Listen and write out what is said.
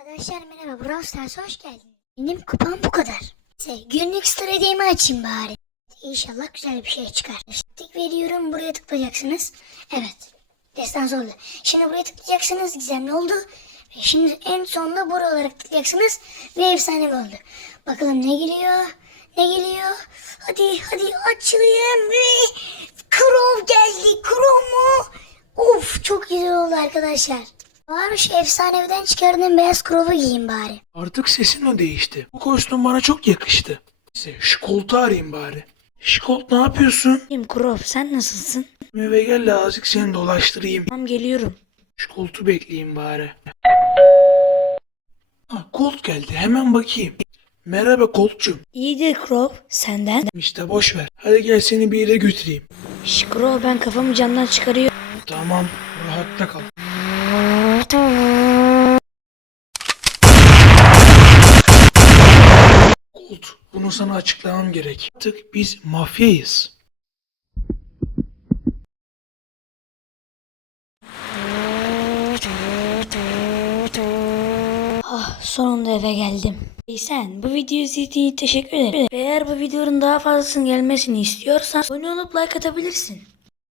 Arkadaşlar merhaba Brawl Stars'a hoş geldiniz. Benim kupam bu kadar. Neyse günlük stratejimi açayım bari. İnşallah güzel bir şey çıkar. Tık veriyorum buraya tıklayacaksınız. Evet. Destans oldu. Şimdi buraya tıklayacaksınız gizemli oldu. Ve şimdi en sonunda buraya olarak tıklayacaksınız. Ve efsane oldu. Bakalım ne geliyor? Ne geliyor? Hadi hadi açılayım ve Crow geldi. Crow mu? Of çok güzel oldu arkadaşlar. Bari şu efsaneviden çıkardığım beyaz Crow'u giyeyim bari. Artık sesin o değişti. Bu kostüm bana çok yakıştı. Neyse şu koltuğu arayayım bari. Şikolt ne yapıyorsun? İyiyim Krop sen nasılsın? Eve gel de azıcık seni dolaştırayım. Tamam geliyorum. Şu koltuğu bekleyeyim bari. Ha, Colt geldi hemen bakayım. Merhaba Colt'cum. İyidir Krop senden. İşte boş ver. Hadi gel seni bir yere götüreyim. Şş Krop ben kafamı camdan çıkarıyorum. Tamam rahatta kal. Bunu sana açıklamam gerek. Artık biz mafyayız. Ah sonunda eve geldim. Sen bu videoyu izlediğin için teşekkür ederim. Eğer bu videonun daha fazlasının gelmesini istiyorsan abone olup like atabilirsin.